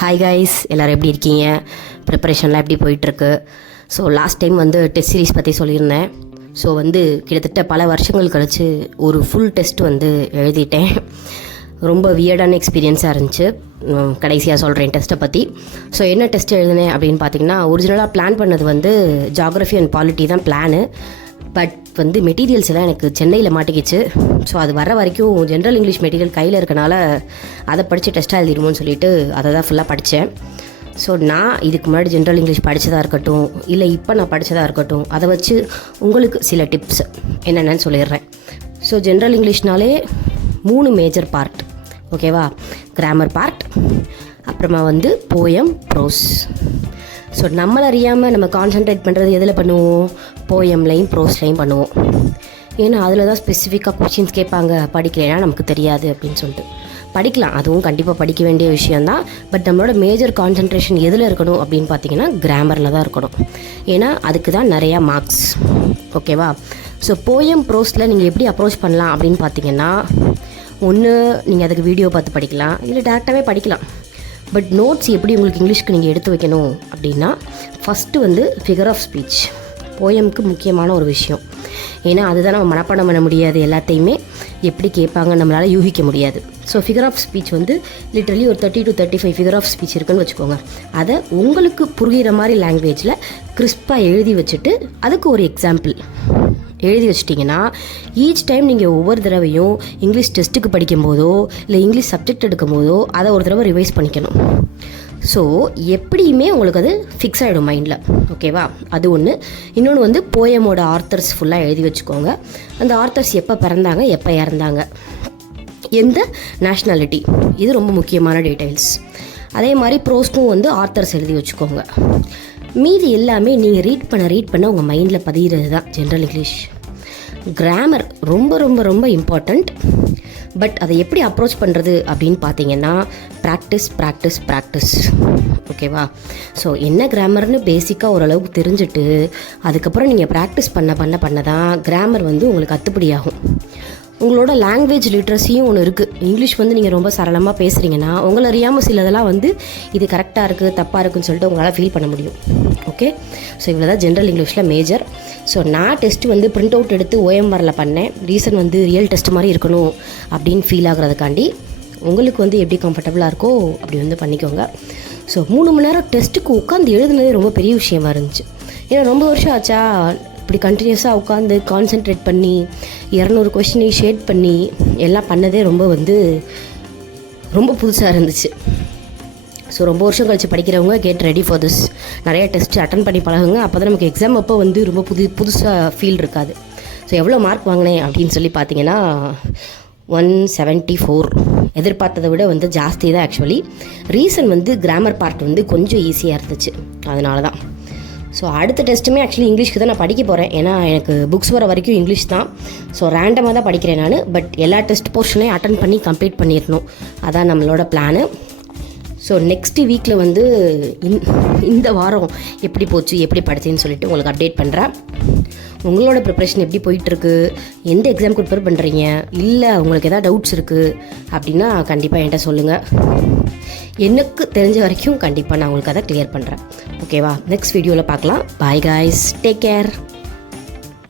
Hi guys, எல்லோரும் எப்படி இருக்கீங்க? ப்ரிப்பரேஷன்லாம் எப்படி போயிட்டுருக்கு? So last time test series பற்றி சொல்லியிருந்தேன். ஸோ கிட்டத்தட்ட பல வருஷங்கள் கழித்து ஒரு ஃபுல் டெஸ்ட் எழுதிட்டேன். ரொம்ப வியர்டான எக்ஸ்பீரியன்ஸாக இருந்துச்சு. கடைசியாக சொல்கிறேன் டெஸ்ட்டை பற்றி. ஸோ என்ன டெஸ்ட் எழுதினேன் அப்படின்னு பார்த்தீங்கன்னா, ஒரிஜினலாக பிளான் பண்ணது ஜாகிரஃபி அண்ட் பாலிட்டி தான் பிளானு. பட் மெட்டீரியல்ஸ் எல்லாம் எனக்கு சென்னையில் மாட்டிக்கிச்சு. ஸோ அது வர வரைக்கும் ஜென்ரல் இங்கிலீஷ் மெட்டீரியல் கையில் இருக்கனால அதை படித்து டெஸ்ட்டாக எழுதிடுமோன்னு சொல்லிட்டு அதை தான் ஃபுல்லாக படித்தேன். ஸோ நான் இதுக்கு முன்னாடி ஜென்ரல் இங்கிலீஷ் படித்ததாக இருக்கட்டும், இல்லை இப்போ நான் படித்ததாக இருக்கட்டும், அதை வச்சு உங்களுக்கு சில டிப்ஸ் என்னென்னு சொல்லிடுறேன். ஸோ ஜென்ரல் இங்கிலீஷ்னாலே 3 மேஜர் பார்ட், ஓகேவா? கிராமர் பார்ட், அப்புறமா போயம், ப்ரோஸ். ஸோ நம்மளை அறியாமல் நம்ம கான்சன்ட்ரேட் பண்ணுறது எதில் பண்ணுவோம்? போயம்லையும் ப்ரோஸ்லையும் பண்ணுவோம். ஏன்னா அதில் தான் ஸ்பெசிஃபிக்காக கொஷின்ஸ் கேட்பாங்க. படிக்கலைன்னா நமக்கு தெரியாது அப்படின்னு சொல்லிட்டு படிக்கலாம். அதுவும் கண்டிப்பாக படிக்க வேண்டிய விஷயந்தான். பட் நம்மளோட மேஜர் கான்சன்ட்ரேஷன் எதில் இருக்கணும் அப்படின்னு பார்த்தீங்கன்னா கிராமரில் தான் இருக்கணும். ஏன்னா அதுக்கு தான் நிறையா மார்க்ஸ், ஓகேவா? ஸோ போயம், ப்ரோஸில் நீங்கள் எப்படி அப்ரோச் பண்ணலாம் அப்படின்னு பார்த்தீங்கன்னா, ஒன்று நீங்கள் அதுக்கு வீடியோ பார்த்து படிக்கலாம், இல்லை டேரெக்டாகவே படிக்கலாம். பட் நோட்ஸ் எப்படி உங்களுக்கு இங்கிலீஷ்க்கு நீங்கள் எடுத்து வைக்கணும் அப்படின்னா, ஃபஸ்ட்டு ஃபிகர் ஆஃப் ஸ்பீச் போயமுக்கு முக்கியமான ஒரு விஷயம். ஏன்னா அதுதான் நம்ம மனப்பாடம் பண்ண முடியாது, எல்லாத்தையுமே எப்படி கேட்பாங்க நம்மளால் யூகிக்க முடியாது. So figure of speech literally ஒரு 30 to 35 ஃபிகர் ஆஃப் ஸ்பீச் இருக்குன்னு வச்சுக்கோங்க. அதை உங்களுக்கு புரிகிற மாதிரி லாங்குவேஜில் கிறிஸ்பாக எழுதி வச்சுட்டு அதுக்கு ஒரு எக்ஸாம்பிள் எழுதி வச்சிட்டிங்கன்னா, ஈச் டைம் நீங்கள் ஒவ்வொரு தடவையும் இங்கிலீஷ் டெஸ்ட்டுக்கு படிக்கும்போதோ இல்லை இங்கிலீஷ் சப்ஜெக்ட் எடுக்கும் போதோ அதை ஒரு தடவை ரிவைஸ் பண்ணிக்கணும். ஸோ எப்படியுமே உங்களுக்கு அது ஃபிக்ஸ் ஆகிடும் மைண்டில், ஓகேவா? அது ஒன்று. இன்னொன்று போயமோட ஆர்த்தர்ஸ் ஃபுல்லாக எழுதி வச்சுக்கோங்க. அந்த ஆர்த்தர்ஸ் எப்போ பிறந்தாங்க, எப்போ இறந்தாங்க, எந்த நேஷ்னாலிட்டி, இது ரொம்ப முக்கியமான டீட்டெயில்ஸ். அதே மாதிரி ப்ரோஸ்க்கும் ஆர்த்தர்ஸ் எழுதி வச்சுக்கோங்க. மீதி எல்லாமே நீங்கள் ரீட் பண்ண உங்கள் மைண்டில் பதிகிறது தான் ஜென்ரல் இங்கிலீஷ். கிராமர் ரொம்ப ரொம்ப ரொம்ப இம்பார்ட்டண்ட். பட் அதை எப்படி அப்ரோச் பண்ணுறது அப்படின்னு பார்த்தீங்கன்னா, ப்ராக்டிஸ், ஓகேவா? ஸோ என்ன கிராமர்னு பேசிக்காக ஓரளவுக்கு தெரிஞ்சுட்டு அதுக்கப்புறம் நீங்கள் ப்ராக்டிஸ் பண்ண தான் கிராமர் உங்களுக்கு அத்துப்படியாகும். உங்களோட லாங்குவேஜ் லிட்ரஸியும் ஒன்று இருக்குது. இங்கிலீஷ் நீங்கள் ரொம்ப சரளமாக பேசுகிறீங்கன்னா உங்களை அறியாமல் சிலதெல்லாம் இது கரெக்டாக இருக்குது, தப்பாக இருக்குன்னு சொல்லிட்டு உங்களால் ஃபீல் பண்ண முடியும். ஓகே, ஸோ இவ்வளோ தான் ஜென்ரல் இங்கிலீஷில் மேஜர். ஸோ நான் டெஸ்ட் பிரிண்ட் அவுட் எடுத்து OMRல பண்ணேன். ரீசன் ரியல் டெஸ்ட் மாதிரி இருக்கணும் அப்படின்னு ஃபீல் ஆகுறதுக்காண்டி. உங்களுக்கு எப்படி கம்ஃபர்டபுளாக இருக்கோ அப்படி பண்ணிக்கோங்க. ஸோ 3 மணி நேரம் டெஸ்ட்டுக்கு உட்காந்து எழுதுனதே ரொம்ப பெரிய விஷயமா இருந்துச்சு. ஏன்னா ரொம்ப வருஷம் ஆச்சா இப்படி கண்டினியூஸாக உட்காந்து கான்சென்ட்ரேட் பண்ணி 200 கொஷினை ஷேட் பண்ணி எல்லாம் பண்ணதே ரொம்ப புதுசாக இருந்துச்சு. ஸோ ரொம்ப வருஷம் கழிச்சு படிக்கிறவங்க கெட் ரெடி ஃபார் திஸ். நிறைய டெஸ்ட் அட்டன் பண்ணி பழகுங்க. அப்போ தான் நமக்கு எக்ஸாம் அப்போ ரொம்ப புதுசாக ஃபீல் இருக்காது. ஸோ எவ்வளோ மார்க் வாங்கினேன் அப்படின்னு சொல்லி பார்த்தீங்கன்னா 174. எதிர்பார்த்ததை விட ஜாஸ்தி தான் ஆக்சுவலி. ரீசன் கிராமர் பார்ட் கொஞ்சம் ஈஸியாக இருந்துச்சு, அதனால தான். ஸோ அடுத்த டெஸ்ட்டுமே ஆக்சுவலி இங்கிலீஷ்க்கு தான் நான் படிக்க போகிறேன். ஏன்னா எனக்கு புக்ஸ் வர வரைக்கும் இங்கிலீஷ் தான். ஸோ ரேண்டமாக தான் படிக்கிறேன் நான். பட் எல்லா டெஸ்ட் போர்ஷனையும் அட்டன் பண்ணி கம்ப்ளீட் பண்ணிடணும், அதான் நம்மளோட பிளானு. ஸோ நெக்ஸ்ட்டு வீக்கில் இந்த வாரம் எப்படி போச்சு, எப்படி படித்தேன்னு சொல்லிட்டு உங்களுக்கு அப்டேட் பண்ணுறேன். உங்களோட ப்ரிப்ரேஷன் எப்படி போயிட்டுருக்கு, எந்த எக்ஸாமுக்கு ப்ரிப்பேர் பண்ணுறீங்க, இல்லை உங்களுக்கு எதாவது டவுட்ஸ் இருக்குது அப்படின்னா கண்டிப்பாக என்கிட்ட சொல்லுங்கள். எனக்கு தெரிஞ்ச வரைக்கும் கண்டிப்பாக நான் உங்களுக்கு அதை கிளியர் பண்ணுறேன், ஓகேவா? நெக்ஸ்ட் வீடியோவில் பார்க்கலாம். Bye guys, take care.